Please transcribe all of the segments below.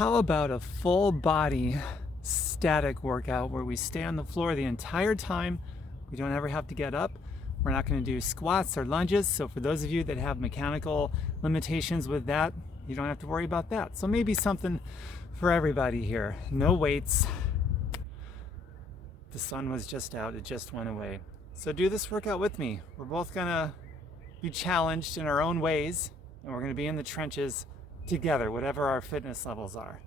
How about a full body static workout where we stay on the floor the entire time? We don't ever have to get up. We're not going to do squats or lunges. So for those of you that have mechanical limitations with that, you don't have to worry about that. So maybe something for everybody here. No weights. The sun was just out. It just went away. So do this workout with me. We're both going to be challenged in our own ways, and we're going to be in the trenches together, whatever our fitness levels are.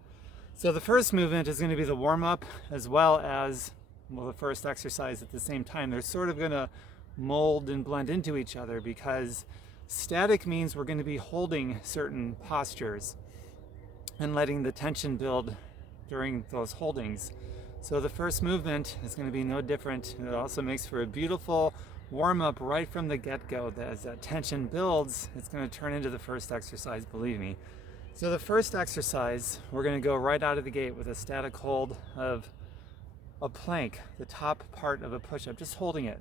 So the first movement is going to be the warm-up as well as, well, the first exercise at the same time. They're sort of going to mold and blend into each other because static means we're going to be holding certain postures and letting the tension build during those holdings. So the first movement is going to be no different. It also makes for a beautiful warm-up right from the get-go. As that tension builds, it's going to turn into the first exercise, believe me. So the first exercise, we're going to go right out of the gate with a static hold of a plank, the top part of a push-up, just holding it.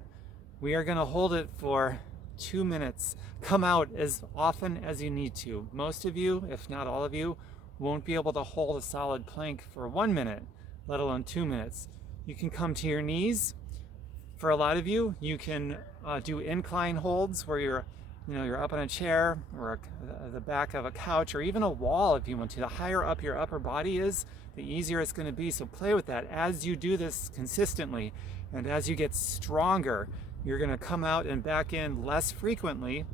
We are going to hold it for 2 minutes. Come out as often as you need to. Most of you, if not all of you, won't be able to hold a solid plank for 1 minute, let alone 2 minutes. You can come to your knees. For a lot of you, you can do incline holds where you're up on a chair or the back of a couch or even a wall if you want to. The higher up your upper body is, the easier it's going to be. So play with that as you do this consistently. And as you get stronger, you're going to come out and back in less frequently.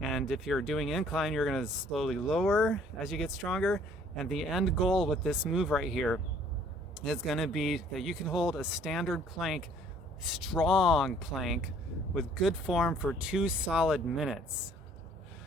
And if you're doing incline, you're going to slowly lower as you get stronger. And the end goal with this move right here is going to be that you can hold a standard plank, strong plank with good form for 2 solid minutes.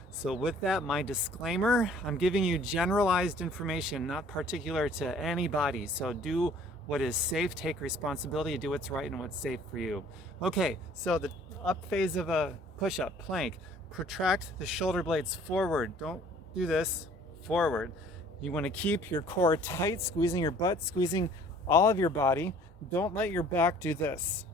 So with that, my disclaimer, I'm giving you generalized information, not particular to anybody. So do what is safe, take responsibility, do what's right and what's safe for you. Okay, so the up phase of a push-up, plank, protract the shoulder blades forward. Don't do this, forward. You want to keep your core tight, squeezing your butt, squeezing all of your body. Don't let your back do this.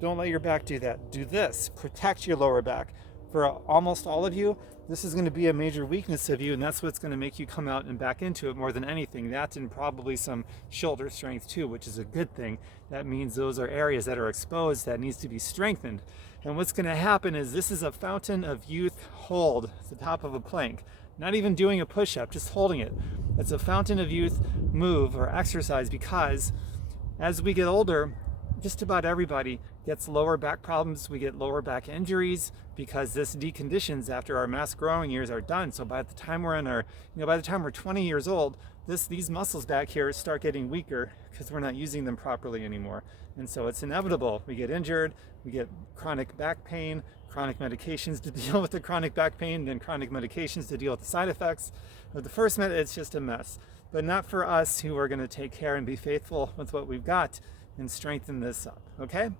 Don't let your back do that. Do this. Protect your lower back. For almost all of you, this is going to be a major weakness of you, and that's what's going to make you come out and back into it more than anything. That and probably some shoulder strength too, which is a good thing. That means those are areas that are exposed that needs to be strengthened. And what's going to happen is this is a fountain of youth hold at the top of a plank. Not even doing a push-up, just holding it. It's a fountain of youth move or exercise because as we get older, just about everybody gets lower back problems. We get lower back injuries because this deconditions after our mass growing years are done. So by the time we're in our, by the time we're 20 years old, these muscles back here start getting weaker because we're not using them properly anymore. And so it's inevitable. We get injured, we get chronic back pain, chronic medications to deal with the chronic back pain, then chronic medications to deal with the side effects. With the first minute, it's just a mess. But not for us who are going to take care and be faithful with what we've got and strengthen this up, okay?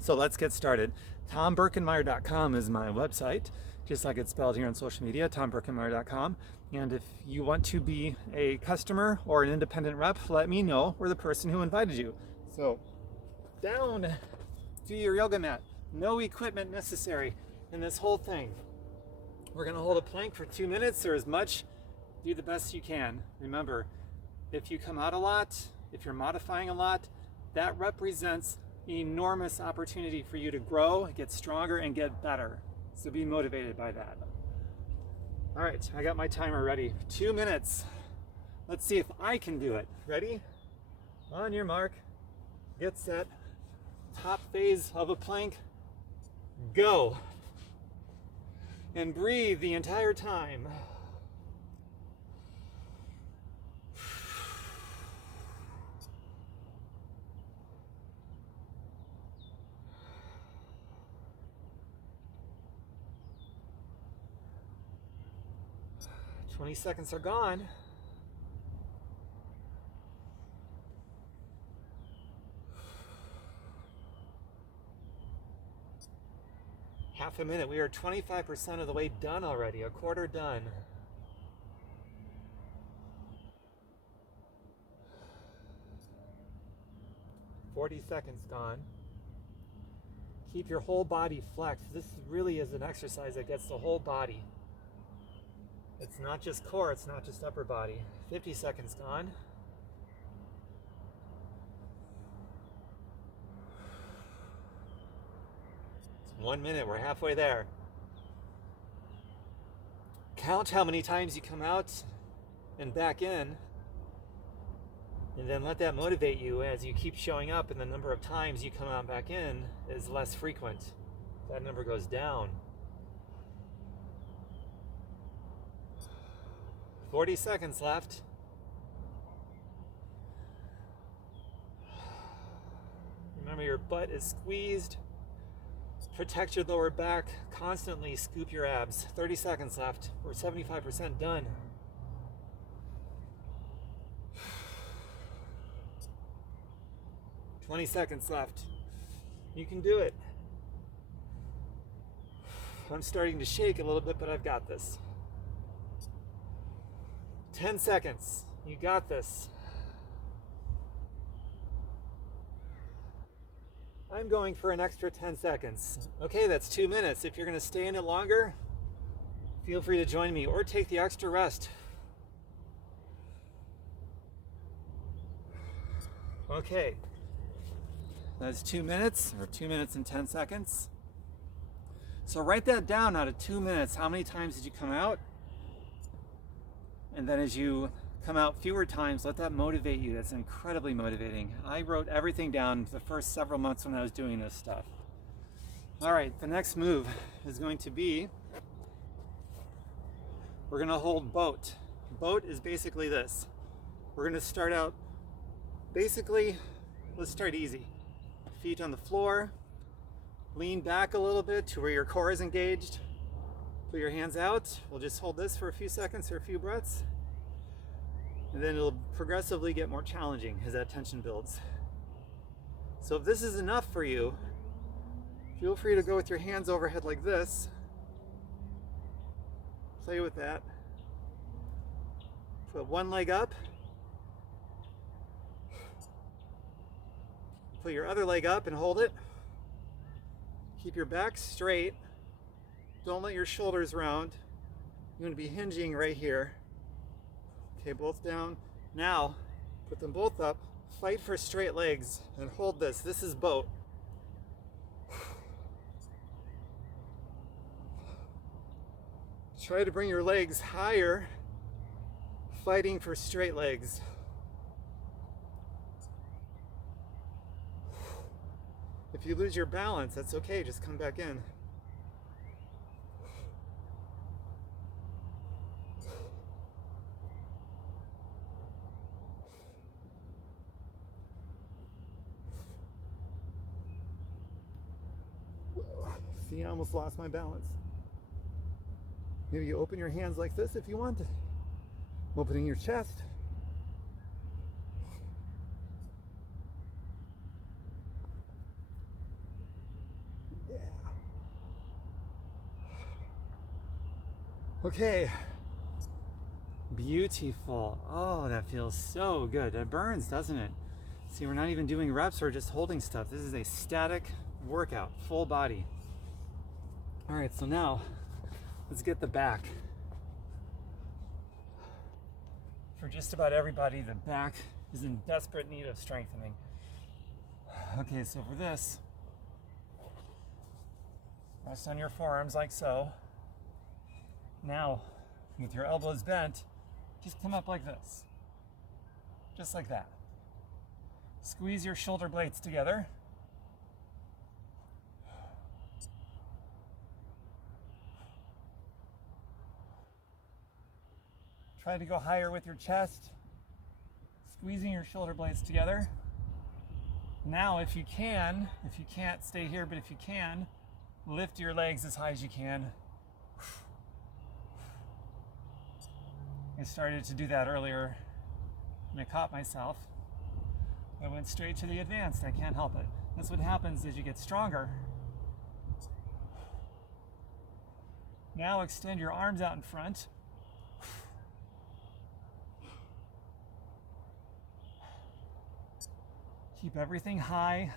So let's get started. TomBerkenmeyer.com is my website, just like it's spelled here on social media, TomBerkenmeyer.com. And if you want to be a customer or an independent rep, let me know. We're the person who invited you. So down to your yoga mat. No equipment necessary in this whole thing. We're going to hold a plank for 2 minutes or as much. Do the best you can. Remember, if you come out a lot, if you're modifying a lot, that represents enormous opportunity for you to grow, get stronger, and get better. So be motivated by that. All right, I got my timer ready. 2 minutes. Let's see if I can do it. Ready? On your mark. Get set. Top phase of a plank. Go. And breathe the entire time. "20 seconds are gone. Half a minute. We are 25% of the way done already, a quarter done. "40 seconds gone. Keep your whole body flexed. This really is an exercise that gets the whole body It's not just core, it's not just upper body. 50 seconds gone. It's 1 minute, we're halfway there. Count how many times you come out and back in, and then let that motivate you as you keep showing up, and the number of times you come out and back in is less frequent. That number goes down. 40 seconds left. Remember, your butt is squeezed. Protect your lower back. Constantly scoop your abs. 30 seconds left. We're 75% done. "20 seconds left. You can do it." I'm starting to shake a little bit, but I've got this. 10 seconds. You got this. I'm going for an extra 10 seconds. Okay, that's 2 minutes. If you're going to stay in it longer, feel free to join me or take the extra rest. Okay, that's 2 minutes, or 2 minutes and 10 seconds. So write that down out of 2 minutes. How many times did you come out? And then as you come out fewer times, let that motivate you. That's incredibly motivating. I wrote everything down the first several months when I was doing this stuff. All right, the next move is going to be, we're gonna hold boat. Boat is basically this. We're gonna start out, basically, let's start easy. Feet on the floor, lean back a little bit to where your core is engaged. Put your hands out. We'll just hold this for a few seconds or a few breaths. And then it'll progressively get more challenging as that tension builds. So if this is enough for you, feel free to go with your hands overhead like this. Play with that. Put one leg up. Put your other leg up and hold it. Keep your back straight. Don't let your shoulders round. You're going to be hinging right here. Okay, both down. Now, put them both up. Fight for straight legs and hold this. This is boat. Try to bring your legs higher, fighting for straight legs. If you lose your balance, that's okay. Just come back in. See, I almost lost my balance. Maybe you open your hands like this if you want. Opening your chest. Yeah. Okay. Beautiful. Oh, that feels so good. It burns, doesn't it? See, we're not even doing reps or just holding stuff. This is a static workout, full body. All right, so now let's get the back. For just about everybody, the back is in desperate need of strengthening. Okay, so for this, rest on your forearms like so. Now, with your elbows bent, just come up like this. Just like that. Squeeze your shoulder blades together. Try to go higher with your chest, squeezing your shoulder blades together. Now, if you can't, stay here, but if you can, lift your legs as high as you can. I started to do that earlier and I caught myself. I went straight to the advanced. I can't help it. That's what happens as you get stronger. Now extend your arms out in front. Keep everything high,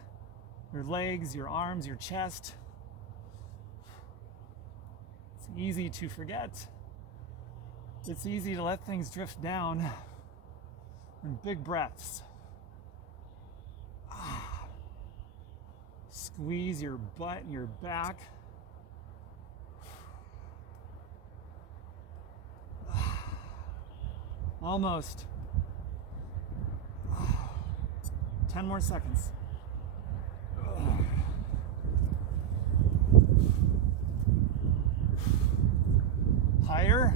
your legs, your arms, your chest. It's easy to forget. It's easy to let things drift down in big breaths. Squeeze your butt and your back. Almost. 10 more seconds. Higher.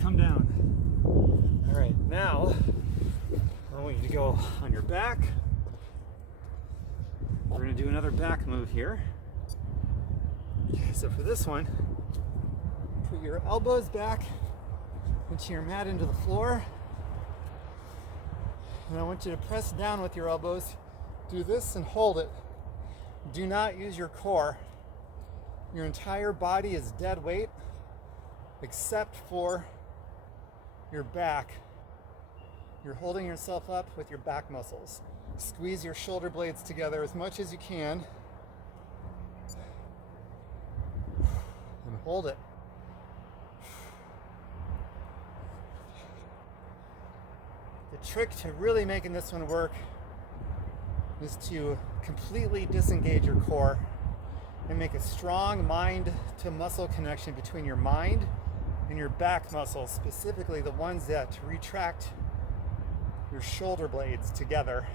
Come down. All right, now I want you to go on your back. We're going to do another back move here. Okay, so for this one, put your elbows back into your mat, into the floor. And I want you to press down with your elbows. Do this and hold it. Do not use your core. Your entire body is dead weight except for your back. You're holding yourself up with your back muscles. Squeeze your shoulder blades together as much as you can. And hold it. The trick to really making this one work is to completely disengage your core and make a strong mind to muscle connection between your mind and your back muscles, specifically the ones that retract your shoulder blades together.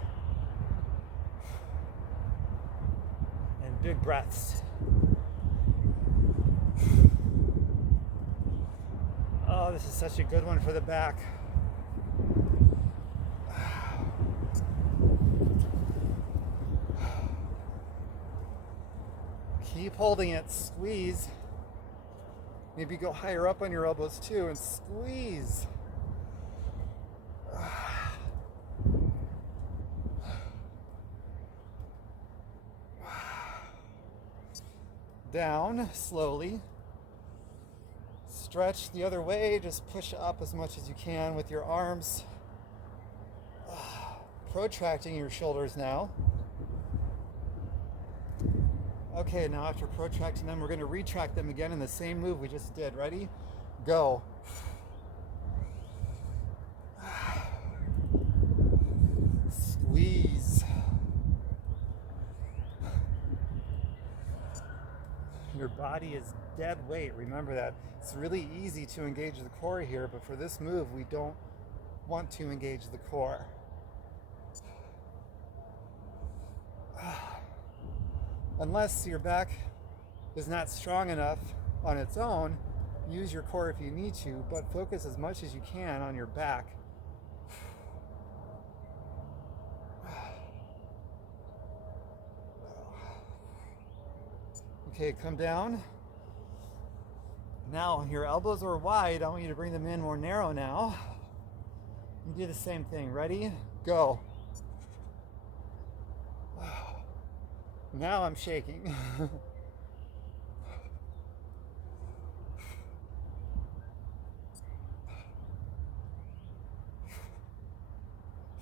And big breaths. Oh, this is such a good one for the back. Keep holding it, squeeze. Maybe go higher up on your elbows too and squeeze. Down slowly. Stretch the other way, just push up as much as you can with your arms. Protracting your shoulders now. Okay, now after protracting them, we're going to retract them again in the same move we just did. Ready? Go. Squeeze. Your body is dead weight. Remember that. It's really easy to engage the core here, but for this move, we don't want to engage the core. Unless your back is not strong enough on its own, use your core if you need to, but focus as much as you can on your back. Okay, come down. Now, your elbows are wide. I want you to bring them in more narrow now. And do the same thing. Ready? Go. Now I'm shaking. A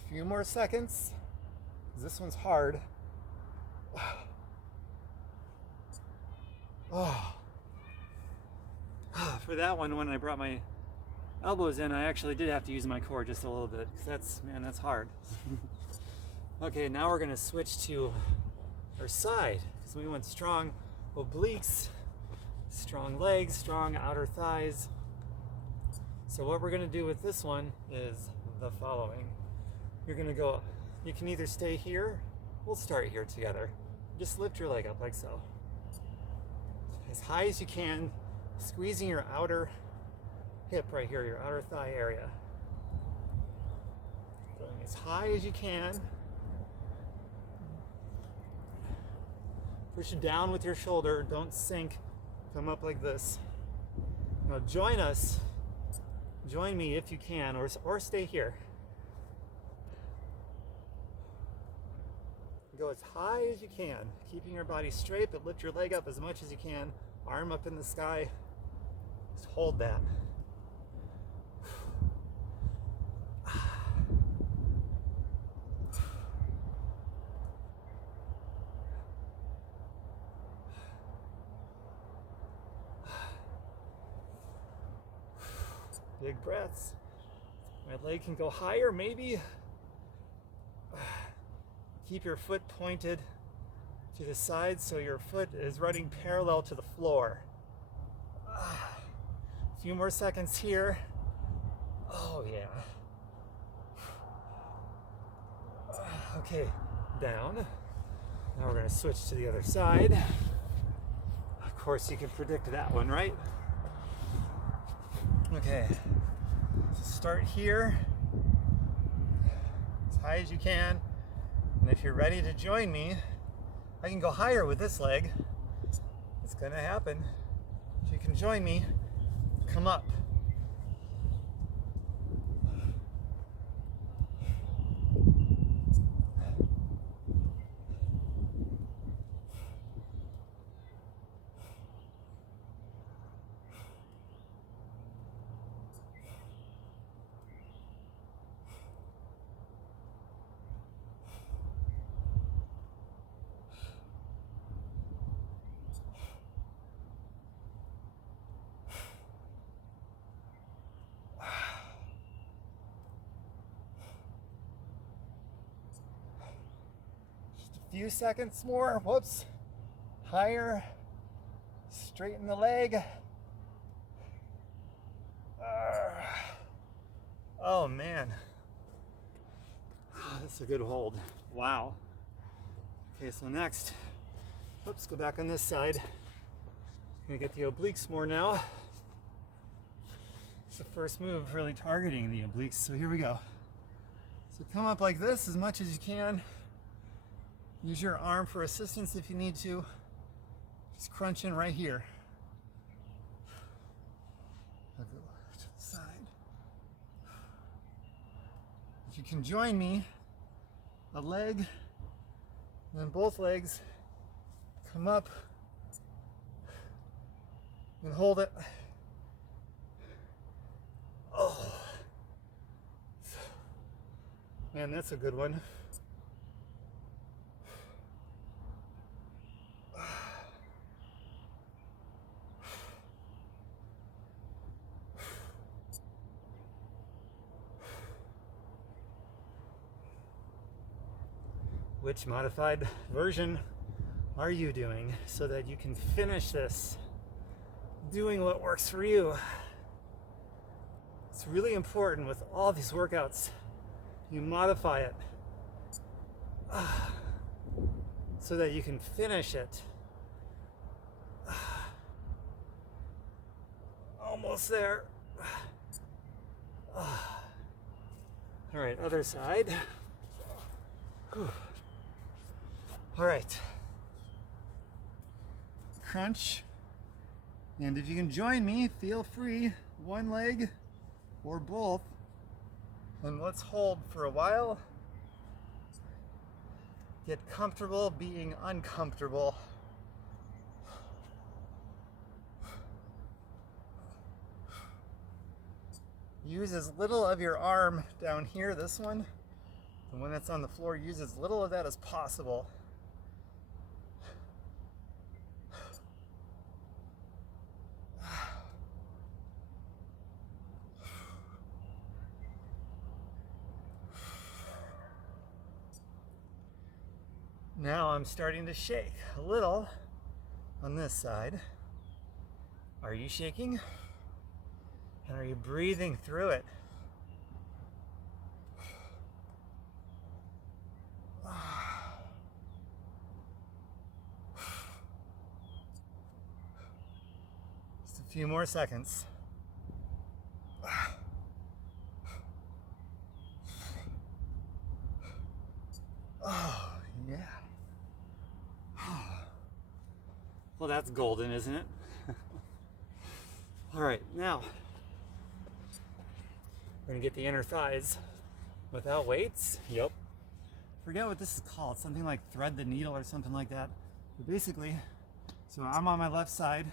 few more seconds. This one's hard. For that one, when I brought my elbows in, I actually did have to use my core just a little bit. That's hard. Okay, now we're gonna switch to our side, because we want strong obliques, strong legs, strong outer thighs. So what we're gonna do with this one is the following. You're gonna go, you can either stay here, we'll start here together. Just lift your leg up like so. As high as you can, squeezing your outer hip right here, your outer thigh area. Going as high as you can. Push it down with your shoulder, don't sink, come up like this. Now join us, join me if you can, or stay here. Go as high as you can, keeping your body straight, but lift your leg up as much as you can, arm up in the sky, just hold that. Big breaths. My leg can go higher, maybe. Keep your foot pointed to the side so your foot is running parallel to the floor. A few more seconds here. Oh yeah. Okay, down. Now we're going to switch to the other side. Of course, you can predict that one, right? Okay, so start here, as high as you can. And if you're ready to join me, I can go higher with this leg. It's going to happen. If you can join me, come up. Few seconds more. Whoops. Higher. Straighten the leg. Oh man. That's a good hold. Wow. Okay, so next. Oops, go back on this side. Gonna get the obliques more now. It's the first move really targeting the obliques. So here we go. So come up like this as much as you can. Use your arm for assistance if you need to. Just crunch in right here. I'll go to the side. If you can join me, a leg, and then both legs, come up and hold it. Oh, man, that's a good one. Which modified version are you doing so that you can finish this doing what works for you? It's really important with all these workouts, you modify it so that you can finish it. Almost there. All right, other side. Whew. All right, crunch, and if you can join me, feel free, one leg or both, and let's hold for a while. Get comfortable being uncomfortable. Use as little of your arm down here, this one, the one that's on the floor, use as little of that as possible. Now I'm starting to shake a little on this side. Are you shaking? And are you breathing through it? Just a few more seconds. Oh, yeah. Well, that's golden, isn't it? All right, now we're gonna get the inner thighs without weights. Yep. Forget what this is called. Something like thread the needle or something like that. But basically, so I'm on my left side.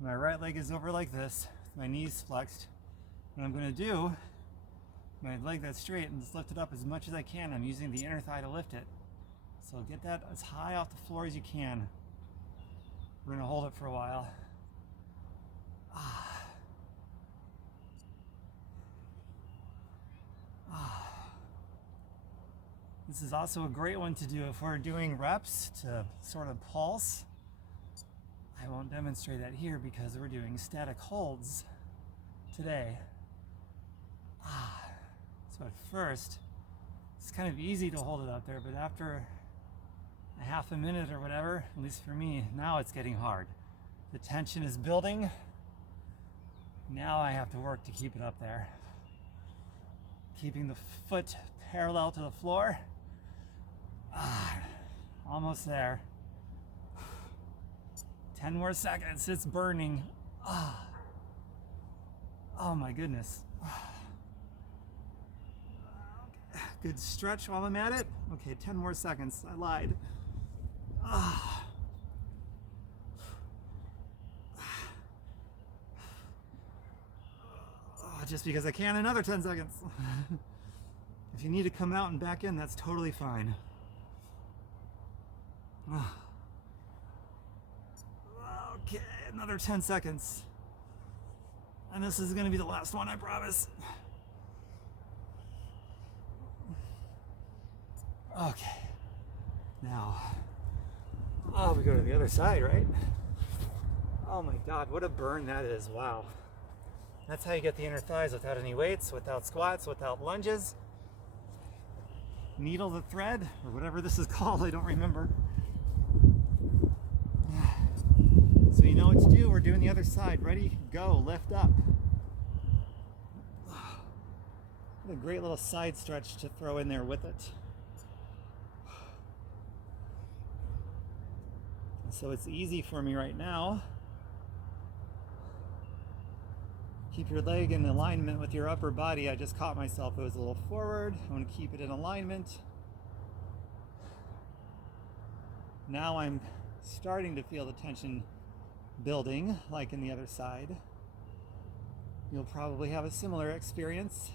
My right leg is over like this. My knees flexed. What I'm gonna do, my leg that's straight, and just lift it up as much as I can. I'm using the inner thigh to lift it. So get that as high off the floor as you can. We're gonna hold it for a while. This is also a great one to do if we're doing reps to sort of pulse. I won't demonstrate that here because we're doing static holds today. So at first, it's kind of easy to hold it up there, but after a half a minute or whatever, at least for me, now it's getting hard. The tension is building. Now I have to work to keep it up there. Keeping the foot parallel to the floor. Almost there. 10 more seconds, it's burning. Oh my goodness. Good stretch while I'm at it. Okay, 10 more seconds, I lied. Just because I can, another 10 seconds. If you need to come out and back in, that's totally fine. Okay, another 10 seconds. And this is gonna be the last one, I promise. Okay, now, we go to the other side, right? Oh my God, what a burn that is, wow. That's how you get the inner thighs without any weights, without squats, without lunges. Needle the thread, or whatever this is called, I don't remember. So you know what to do, we're doing the other side. Ready, go, lift up. What a great little side stretch to throw in there with it. So it's easy for me right now. Keep your leg in alignment with your upper body. I just caught myself, it was a little forward. I want to keep it in alignment. Now I'm starting to feel the tension building, like in the other side. You'll probably have a similar experience.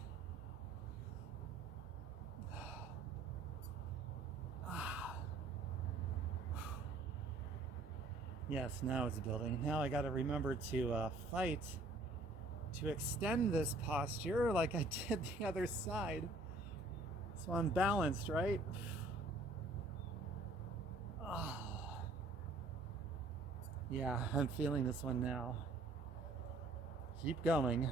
Yes, now it's building. Now I got to remember to fight to extend this posture like I did the other side. So I'm balanced, right? Yeah, I'm feeling this one now. Keep going.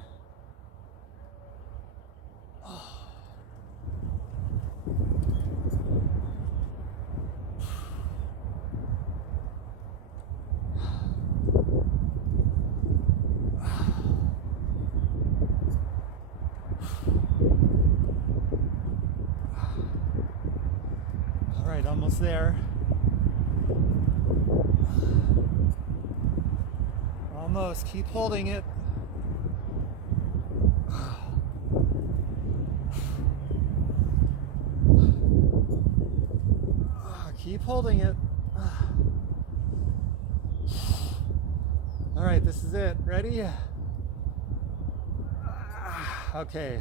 All right, almost there. Almost, keep holding it. Keep holding it. All right, this is it. Ready? Okay.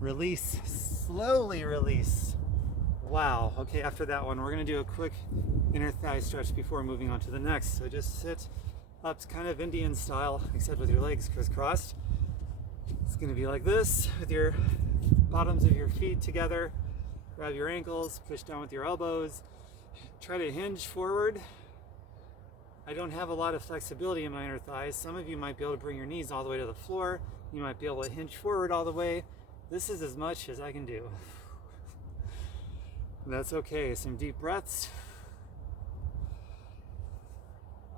Release. Slowly release. Wow. Okay, after that one, we're going to do a quick inner thigh stretch before moving on to the next. So just sit up, kind of Indian style, except with your legs crisscrossed. It's going to be like this, with your bottoms of your feet together. Grab your ankles, push down with your elbows. Try to hinge forward. I don't have a lot of flexibility in my inner thighs. Some of you might be able to bring your knees all the way to the floor. You might be able to hinge forward all the way. This is as much as I can do. That's okay. Some deep breaths.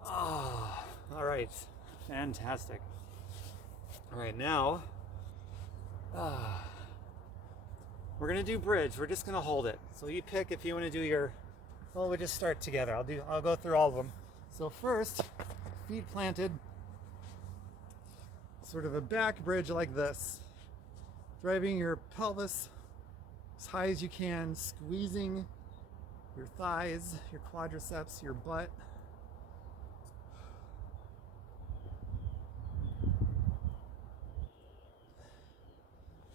Oh, all right. Fantastic. All right, now we're going to do bridge. We're just going to hold it. So you pick if you want to do your, well, we'll just start together. I'll go through all of them. So first, feet planted, sort of a back bridge like this. Driving your pelvis as high as you can, squeezing your thighs, your quadriceps, your butt.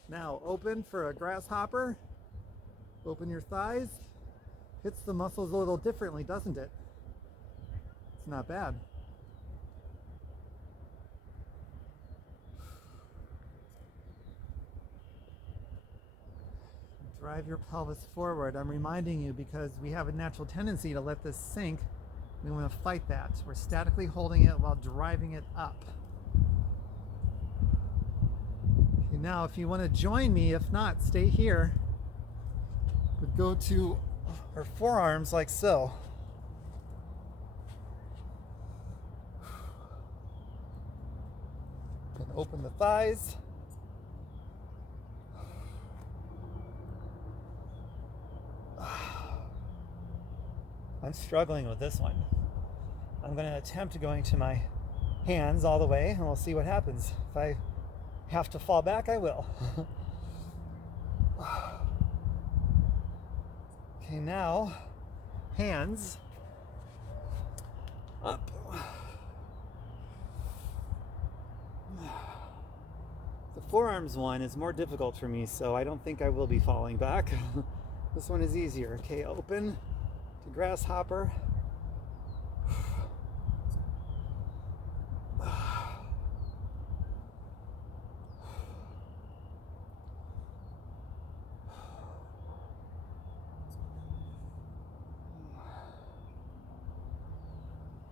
Now open for a grasshopper. Open your thighs. Hits the muscles a little differently, doesn't it? It's not bad. Drive your pelvis forward. I'm reminding you because we have a natural tendency to let this sink. We want to fight that. We're statically holding it while driving it up. Okay, now if you want to join me, if not, stay here. But go to our forearms like so. And open the thighs. I'm struggling with this one. I'm going to attempt going to my hands all the way and we'll see what happens. If I have to fall back, I will. Okay, now hands up. The forearms one is more difficult for me, so I don't think I will be falling back. This one is easier. Okay, open to grasshopper.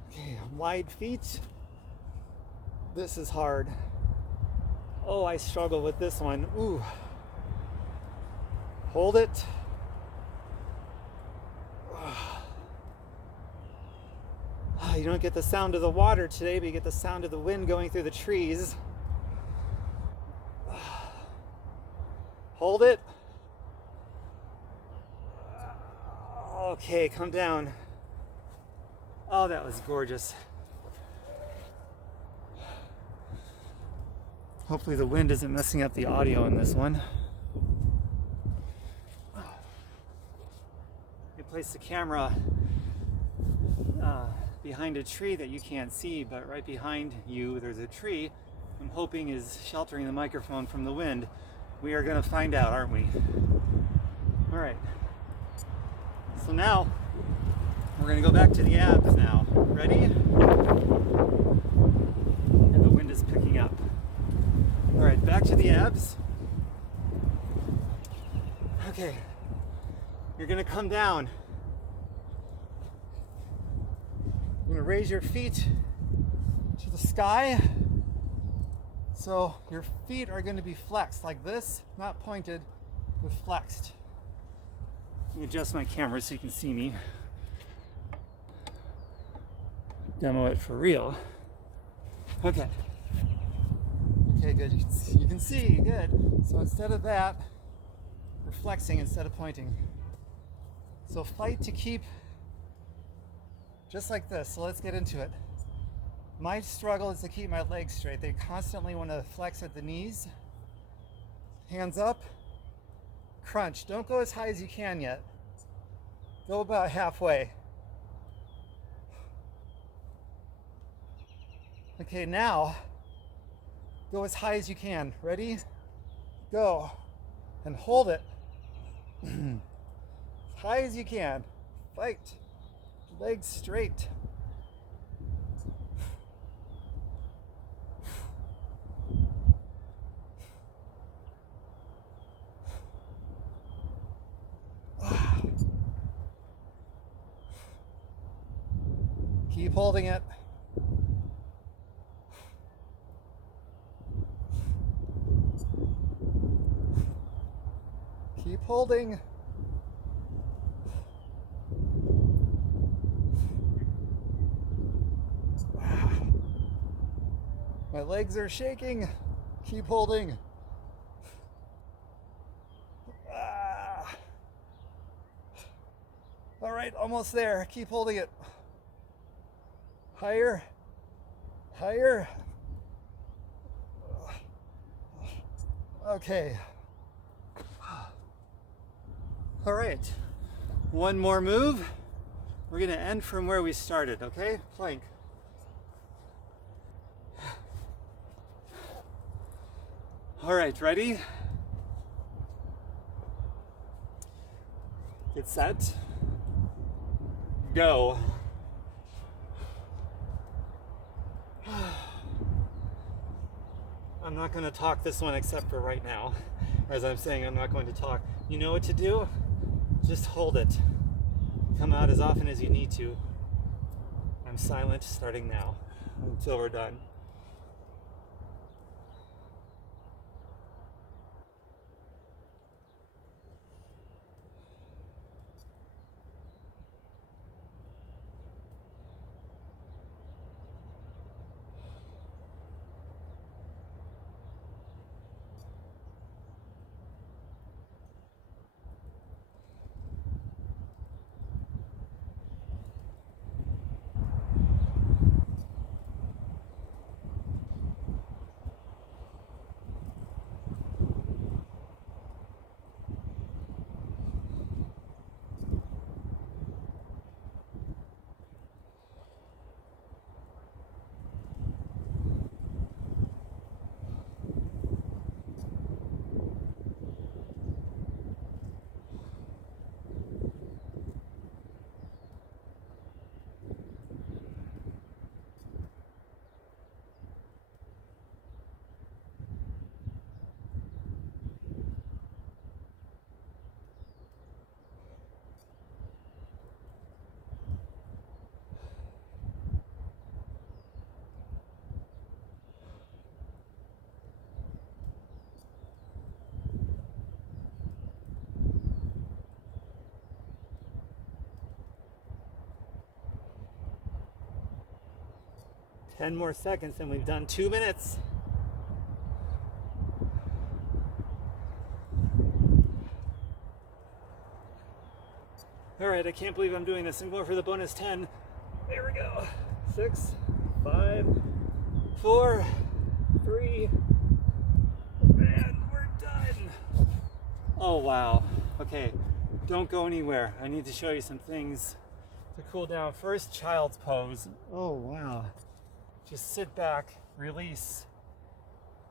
Okay, wide feet. This is hard. Oh, I struggle with this one. Ooh. Hold it. You don't get the sound of the water today, but you get the sound of the wind going through the trees. Hold it. Okay, come down. Oh, that was gorgeous. Hopefully the wind isn't messing up the audio in this one. You place the camera behind a tree that you can't see, but right behind you there's a tree I'm hoping is sheltering the microphone from the wind. We are going to find out, aren't we? All right. So now we're going to go back to the abs now. Ready? And the wind is picking up. All right, back to the abs. Okay. You're going to come down. You're going to raise your feet to the sky. So your feet are going to be flexed like this, not pointed, but flexed. Let me adjust my camera so you can see me. Demo it for real. Okay. Okay, good. You can see, good. So instead of that, we're flexing instead of pointing. So fight to keep just like this. So let's get into it. My struggle is to keep my legs straight. They constantly want to flex at the knees. Hands up. Crunch. Don't go as high as you can yet. Go about halfway. Okay, now go as high as you can. Ready? Go. And hold it. As high as you can. Fight. Legs straight. Keep holding it. Keep holding. My legs are shaking. Keep holding. All right, almost there. Keep holding it. Higher. Higher. Okay. All right. One more move. We're going to end from where we started, okay? Plank. All right, ready? Get set. Go. I'm not going to talk this one except for right now. As I'm saying, I'm not going to talk. You know what to do? Just hold it. Come out as often as you need to. I'm silent starting now until we're done. Ten more seconds and we've done 2 minutes. All right, I can't believe I'm doing this. I'm going for the bonus 10. There we go. 6, 5, 4, 3, and we're done. Oh, wow. Okay, don't go anywhere. I need to show you some things to cool down. First, child's pose. Oh, wow. Just sit back, release.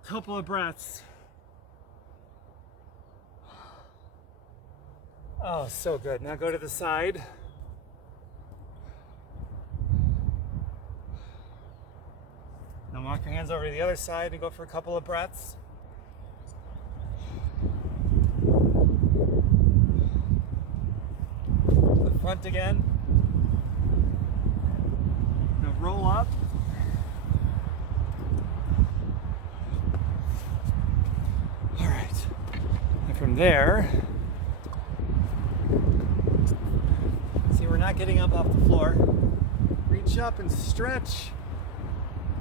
Couple of breaths. Oh, so good. Now go to the side. Now walk your hands over to the other side and go for a couple of breaths. To the front again. Now roll up. All right. And from there, see, we're not getting up off the floor. Reach up and stretch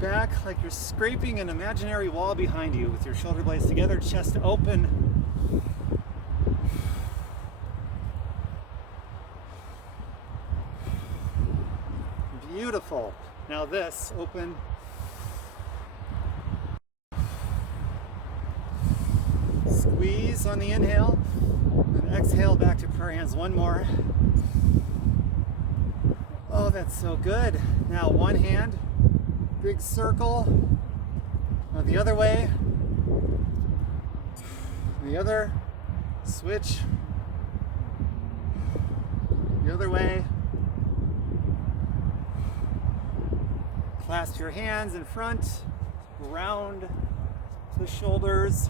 back like you're scraping an imaginary wall behind you with your shoulder blades together, chest open. Beautiful. Now this, open. Squeeze on the inhale, and exhale back to prayer hands. One more. Oh, that's so good. Now one hand, big circle. Now the other way. The other, switch. The other way. Clasp your hands in front, round the shoulders.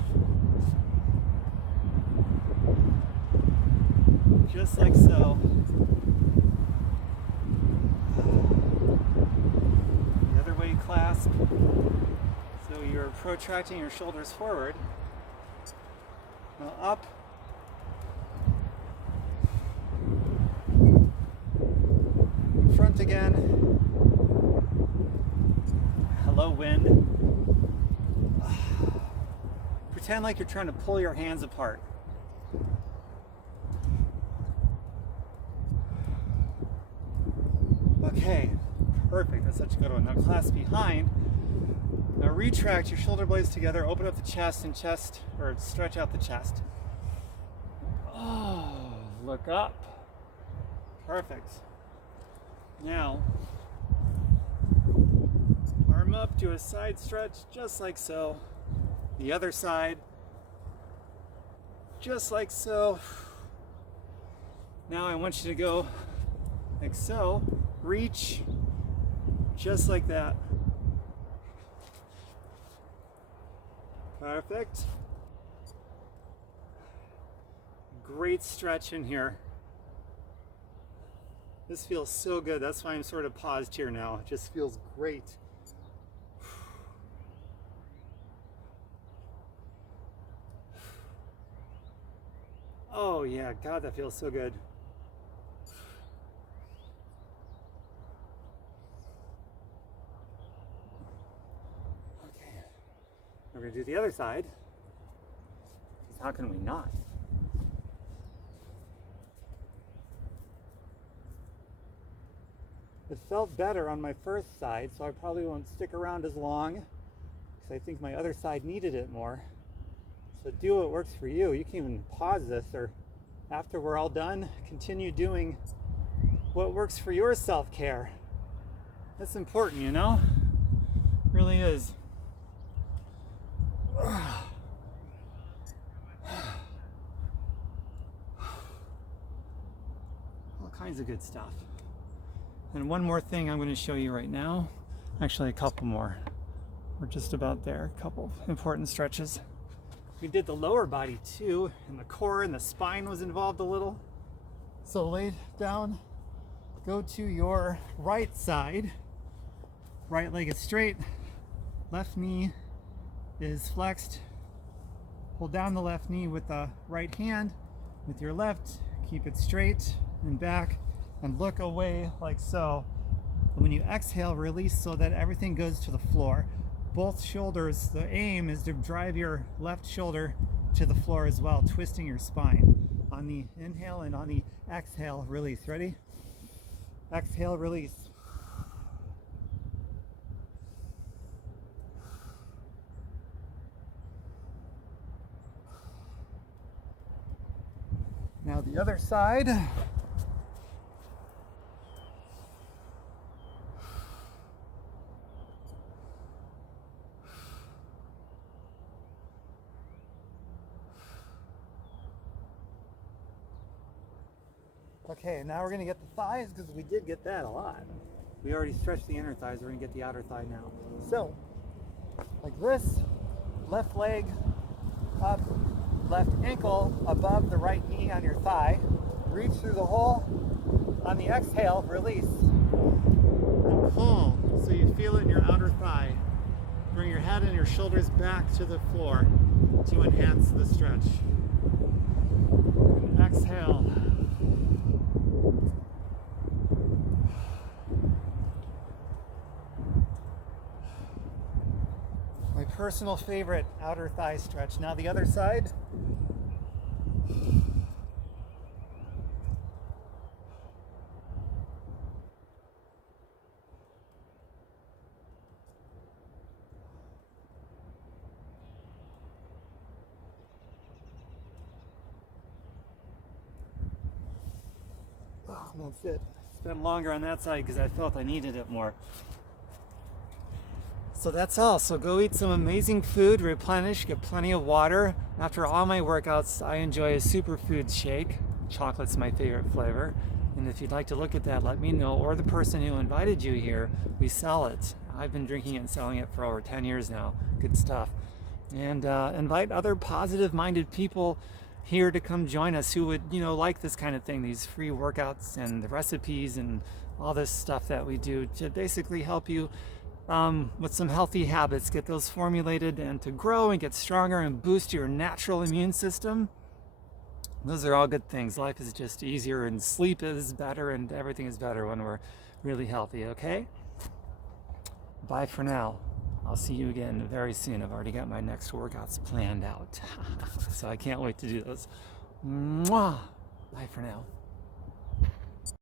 Just like so. The other way, clasp. So you're protracting your shoulders forward. Now up. Front again. Hello, wind. Pretend like you're trying to pull your hands apart. Okay, perfect. That's such a good one. Now clasp behind. Now retract your shoulder blades together. Open up the chest and stretch out the chest. Oh, look up. Perfect. Now, arm up, do a side stretch, just like so. The other side, just like so. Now I want you to go like so. Reach, just like that. Perfect. great stretch in here. This feels so good. That's why I'm sort of paused here now. It just feels great. Oh yeah, God, that feels so good. Okay, we're gonna do the other side. How can we not? It felt better on my first side, so I probably won't stick around as long because I think my other side needed it more. So do what works for you. You can even pause this, or after we're all done, continue doing what works for your self-care. That's important, you know? It really is. All kinds of good stuff. And one more thing I'm going to show you right now. Actually, a couple more. We're just about there. A couple important stretches. We did the lower body too, and the core and the spine was involved a little. So lay down, go to your right side. Right leg is straight, left knee is flexed. Hold down the left knee with the right hand. With your left, keep it straight and back. And look away like so. And when you exhale, release so that everything goes to the floor. Both shoulders, the aim is to drive your left shoulder to the floor as well, twisting your spine. On the inhale and on the exhale, release. Ready? Exhale, release. Now the other side. Okay, now we're going to get the thighs because we did get that a lot. We already stretched the inner thighs, we're going to get the outer thigh now. So, like this, left leg up, left ankle above the right knee on your thigh. Reach through the hole. On the exhale, release. And pull so you feel it in your outer thigh. Bring your head and your shoulders back to the floor to enhance the stretch. And exhale. My personal favorite outer thigh stretch. Now the other side. That's it. Spent longer on that side because I felt I needed it more. So that's all. So go eat some amazing food, replenish, get plenty of water. After all my workouts, I enjoy a Superfoods shake. Chocolate's my favorite flavor. And if you'd like to look at that, let me know. Or the person who invited you here, we sell it. I've been drinking it and selling it for over 10 years now. Good stuff. And invite other positive-minded people here to come join us who would, like this kind of thing, these free workouts and the recipes and all this stuff that we do to basically help you with some healthy habits, get those formulated and to grow and get stronger and boost your natural immune system. Those are all good things. Life is just easier and sleep is better and everything is better when we're really healthy, okay? Bye for now. I'll see you again very soon. I've already got my next workouts planned out. So I can't wait to do those. Mwah! Bye for now.